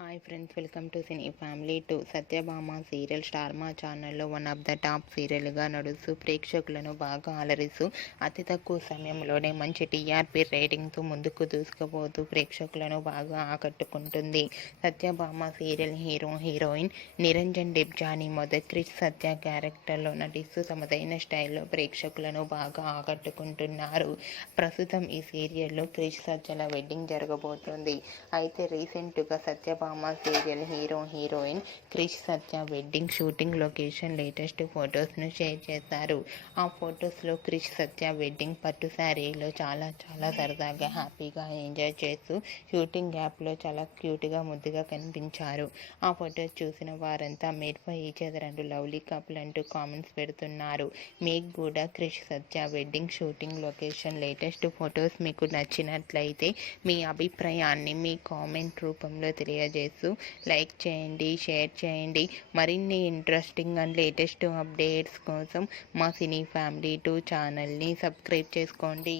Hi friends, welcome to cine family 2. Satyabhama serial star మా ఛానల్లో one of the top సీరియల్గా నడుస్తూ ప్రేక్షకులను బాగా అలరిస్తూ అతి తక్కువ సమయంలోనే మంచి టీఆర్పీ రేటింగ్తో ముందుకు దూసుకుపోతూ ప్రేక్షకులను బాగా ఆకట్టుకుంటుంది. సత్యభామ సీరియల్ హీరోయిన్ నిరంజన్ డిబ్జానీ క్రిష్ సత్య క్యారెక్టర్లో నటిస్తూ తమదైన స్టైల్లో ప్రేక్షకులను బాగా ఆకట్టుకుంటున్నారు. ప్రస్తుతం ఈ సీరియల్లో క్రిష్ సత్యల వెడ్డింగ్ జరగబోతోంది. అయితే రీసెంట్గా Satyabhama serial heroine Krish Satya wedding shooting location latest ఫొటోస్ను షేర్ చేశారు. ఆ ఫొటోస్లో క్రిష్ సత్య వెడ్డింగ్ పట్టు శారీలో చాలా సరదాగా హ్యాపీగా ఎంజాయ్ చేస్తూ షూటింగ్ గ్యాప్లో చాలా క్యూట్గా ముద్దుగా కనిపించారు. ఆ ఫొటోస్ చూసిన వారంతా మేడ్ ఫర్ ఈచ్ అదర్ అంటూ లవ్లీ కపుల్ అంటూ కామెంట్స్ పెడుతున్నారు. మీకు కూడా Krish Satya wedding shooting location latest photos మీకు నచ్చినట్లయితే మీ అభిప్రాయాన్ని మీ కామెంట్ రూపంలో తెలియజేస్తూ లైక్ చేయండి, షేర్ చేయండి. మరిన్ని ఇంట్రెస్టింగ్ అండ్ లేటెస్ట్ అప్డేట్స్ కోసం మా సినీ ఫ్యామిలీ 2 ఛానల్ని సబ్స్క్రైబ్ చేసుకోండి.